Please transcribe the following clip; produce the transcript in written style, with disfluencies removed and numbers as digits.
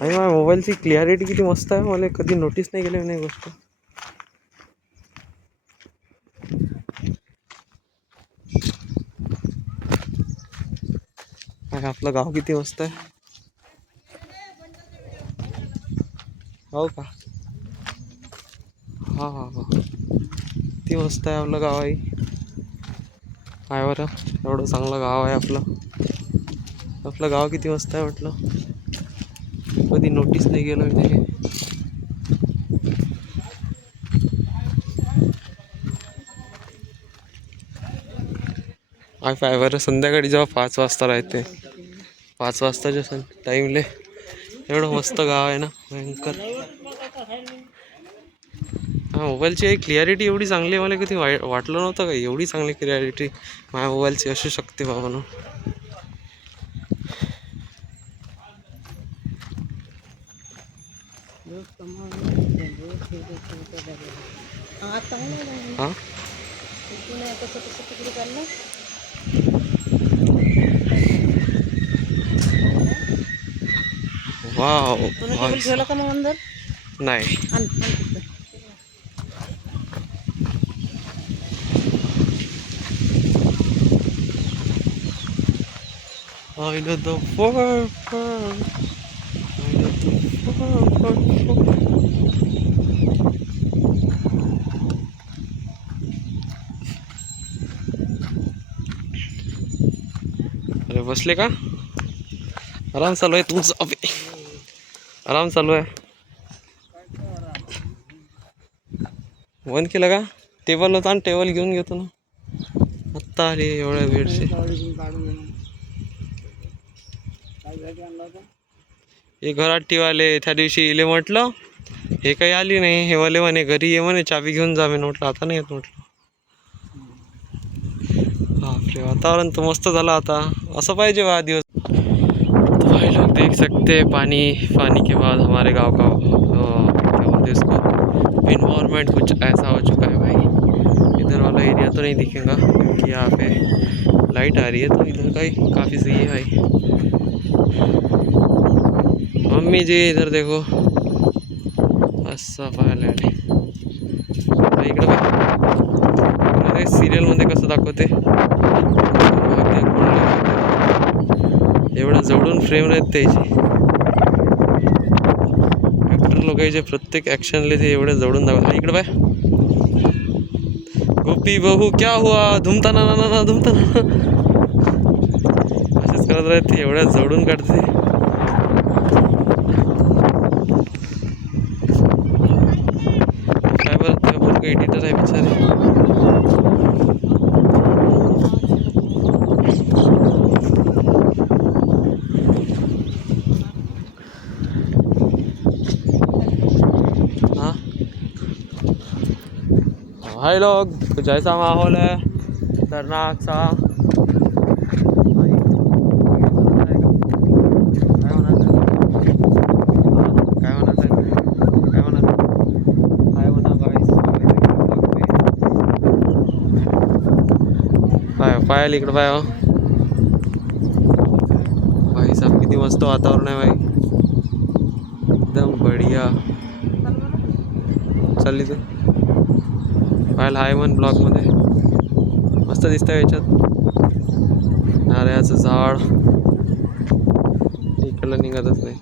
आणि माझ्या मोबाईलची क्लिअरिटी किती मस्त आहे, मला कधी नोटीस नाही केली नाही गोष्ट. आपलं गाव किती मस्त आहे. हो का? हा हा हा, किती मस्त आहे आपलं गाव आहे. काय बरं, एवढं चांगलं गाव आहे आपलं. आपलं गाव किती मस्त आहे म्हटलं, कधी नोटीस नाही केलं मी. काय बरं, संध्याकाळी जेव्हा 5 वाजता राहते, 5 वाजताच्या टाईमले एवढं मस्त गाव आहे ना, भयंकर. हा, मोबाईलची क्लिअरिटी एवढी चांगली आहे, मला कधी वाटलं नव्हतं का एवढी चांगली क्लिअरिटी माझ्या मोबाईलची असू शकते बाबा ना. हां, वाव, नाही I know the purple. I know the purple. अरे बसले का? आराम चालू आहे तुमचं. अबे, आराम चालू आहे. बंद केलं का? टेबल होता आणि टेबल घेऊन घेतो ना. आत्ता आले एवढ्या वेळचे. हे घरात ठेवाले, त्या दिवशी इले म्हटलं हे काही आली नाही, हे वाले म्हणे घरी ये म्हणे चाबी घेऊन जा. मी म्हटलं आता नाही येत म्हटलं. आपले वातावरण तर मस्त झालं आता, असं पाहिजे बा दिवस. तो भाई लोग देख सकते हैं पानी पानी के बाद हमारे गांव का क्या बोलते हैं इसको, इन्वायरमेंट कुछ ऐसा हो चुका है भाई। इधर वाला एरिया तो नहीं दिखेगा क्योंकि यहाँ पे लाइट आ रही है, तो इधर का ही काफ़ी सही है भाई। मम्मी जी इधर देखो, असं पाहायला इकडं सिरियल मध्ये कसं दाखवते, एवढं जवळून फ्रेम राहत त्याची. ऍक्टर लोकांचे प्रत्येक ऍक्शनले ते एवढे जवळून दाखवतात. इकडे बाय, गोपी बहू क्या हुआ, धुमताना ना ना धुमताना, असेच करत राहते, एवढ्या जवळून काढते. काय बरं, त्या पोरगं एडिटर आहे बिचारे. भाई लोग कुछ ऐसा माहौल है खतरनाक सा. पायल इकडे पाय. भाई साहब किती मस्त वातावरण आहे भाई, एकदम बढिया. चालली तू पायल हाय मन ब्लॉग मध्ये, मस्त दिसतंय याच्यात. नारळाचं झाड इकडलं निघतच नाही.